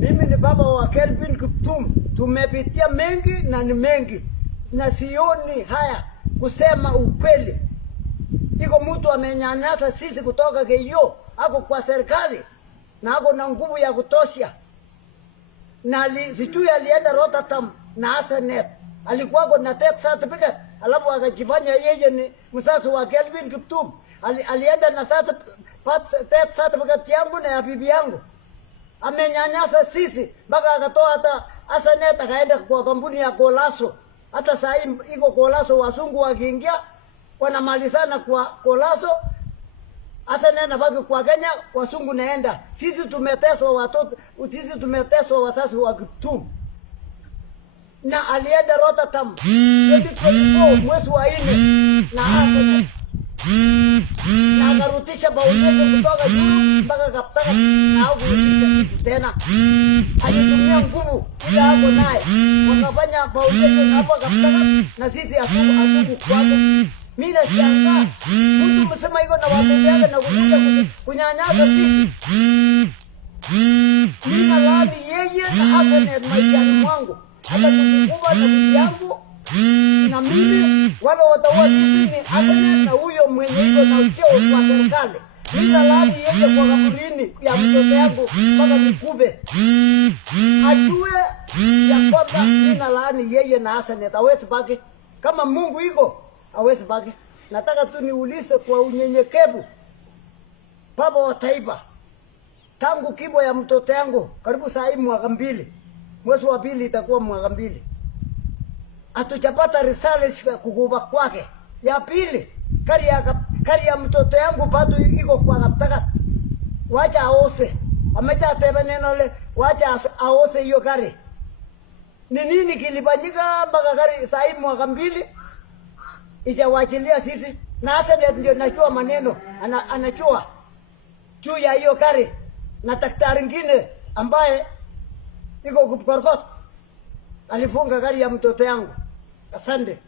Mimi ni baba wa Kelvin Kiptum. Tumepitia mengi na ni mengi, na sioni haya kusema ukweli. Iko mtu amenyanyasa sisi kutoka Keyo, ako kwa serikali na ako na nguvu ya kutosha. Na sijui alienda Rotterdam na Asenet, alikuwa na death certificate, alafu akajifanya yeye ni msasi wa Kelvin Kiptum. Alienda na death certificate yangu na ya bibi yangu. Amenyanyasa sisi mpaka akatoa hata Asenet akaenda kwa kampuni ya Golaso. Hata saa hii iko Golaso, wasungu wakiingia wanamalizana kwa Golaso. Asenet nabaki kwa Kenya, wasungu naenda. Sisi tumeteswa watoto, sisi tumeteswa wazazi wa Kiptum. Na alienda Rotterdam 2024 mwezi wa 4 na Asenet. Na akarutisha Baudejo kutoka juu mpaka Kaptagat na kurudisha tena. Alitumia nguvu ile hapo naye. Wakafanya Baudejo hapo Kaptagat na sisi hatuku kwako. Mimi nashangaa mtu msema iko na watoto yake na kuja kunyanyasa sisi. Mimi nalaani yeye na Asenet maishani mwangu. Hata kukumbuka na bibi yangu na mimi wale wataua sisi ni Asenet na huyo mwenye iko na ucheo kwa serikali. Mimi nalaani yeye kwa kaburini ya mtoto yangu mpaka nikube. Ajue ya kwamba mimi nalaani yeye na Asenet hawezi baki. Kama Mungu iko hawezi baki. Nataka tu niulize kwa unyenyekevu, baba wa taifa, tangu kibo ya mtoto yangu karibu saa hii mwaka 2, mwezi wa 2 itakuwa mwaka 2, hatujapata results kukuba kwake. Ya pili, kari ya mtoto yangu bado iko kwa Kaptagat. Wacha aose, ameja tebe neno le, wacha aose hiyo kari. Ni nini kilifanyika mpaka kari saa hii mwaka 2 ijawachilia sisi? Na Asenet ndio nachua maneno, anachua juu ya hiyo kari na daktari ngine ambaye iko Kipkorgot alifunga kari ya mtoto yangu. Asante.